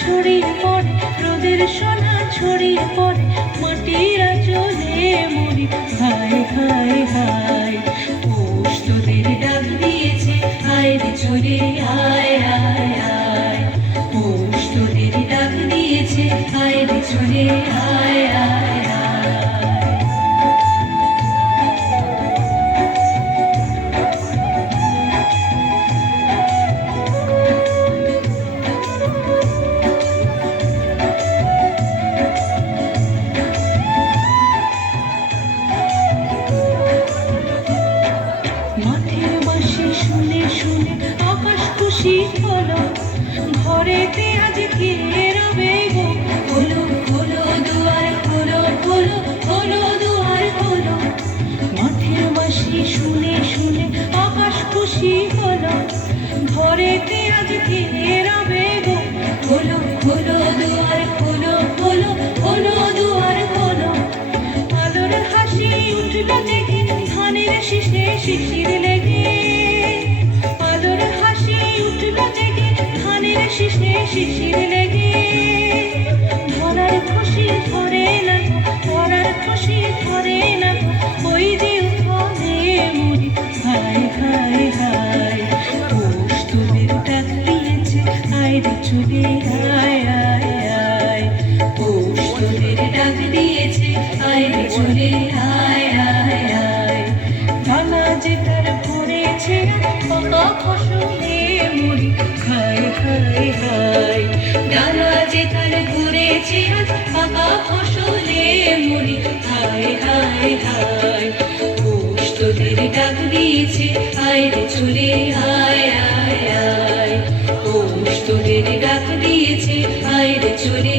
ছড়িয়ে পড়ে, রোদের সোনা ছড়িয়ে পড়ে, মাটির আঁচলে মরি। হায় হায় হায়, পৌষ তোদের ডাক দিয়েছে, আয় রে চলে আয় আয় আয়। পৌষ তোদের ডাক দিয়েছে, আয় রে চলে আয় আয় আয়। মাঠের বাঁশি শুনে শুনে আকাশ খুশি হলো, ঘরেতে আজ কে রবে গো। খোলো খোলো দুয়ার খোলো, খোলো খোলো দুয়ার খোলো। মাঠের বাঁশি শুনে শুনে আকাশ খুশি হলো, ঘরেতে আজ কে রবে গো। খোলো খোলো দুয়ার খোলো, খোলো খোলো দুয়ার খোলো। আলোর হাসি উঠলো জেগে, ধানের শীষে শিশির লেগে। আলোর হাসি উঠলো জেগে, ধানের শীষে শিশির লেগে। ধরার খুশি ধরে না, ধরার খুশি ধরে না, ওই যে উঠোনে মরি। হায় হায় হায়, পৌষ তোদের ডাক দিয়েছে, আয় রে চলে আয় আয় আয়। পৌষ তোদের ডাক দিয়েছে, আয় রে চলে আয় আয় আয়। ডানা যে তার ভরেছে, পাকা ফসলে মরি। হায় হায় হায়, ডানা যে তার ভরেছে, পাকা ফসলে মরি। হায় হায় হায়, পৌষ তোদের ডাক দিয়েছে, আয় রে চলে আয় আয় আয়। পৌষ তোদের ডাক দিয়েছে, আয় রে চলে